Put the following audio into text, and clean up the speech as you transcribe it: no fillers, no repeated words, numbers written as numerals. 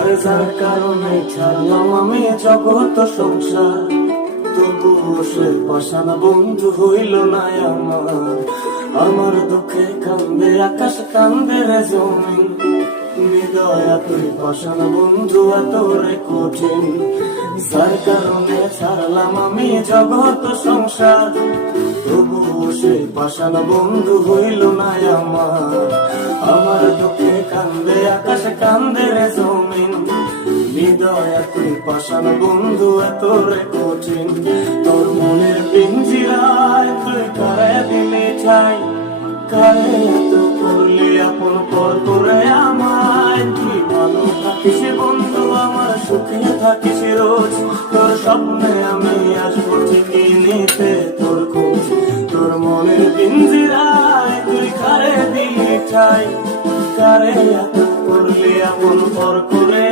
আর যার কারণে ছাড়লাম আমি জগৎ সংসার, তবুও সে পাষাণ বন্ধু হইল না আমার। আমার দুঃখে কান্দে আকাশ, কান্দে রে জমিন, হৃদয় তুই পাষাণ বন্ধু এত রে কঠিন। যার কারণে ছাড়লাম আমি জগৎ সংসার, তবুও সে পাষাণ বন্ধু হইল না আমার। আমার দুঃখে কান্দে আকাশ, কান্দে রে জমিন, হৃদয় তুই পাষাণ বন্ধু এত রে কঠিন। তোর মনের পিঞ্জিরায় তুই কারে দিলি ঠাই, কারে এত করলি আপন পর করে আমায়। তুই ভালো থাকিস বন্ধু আমার, সুখে থাকিস রোজ, তোর স্বপ্নে আমি আসবো ঠিকই নিতে তোর খোঁজ। তোর মনের পিঞ্জিরায় তুই কারে দিলি ঠাই, কারে এত করলি আপন পর করে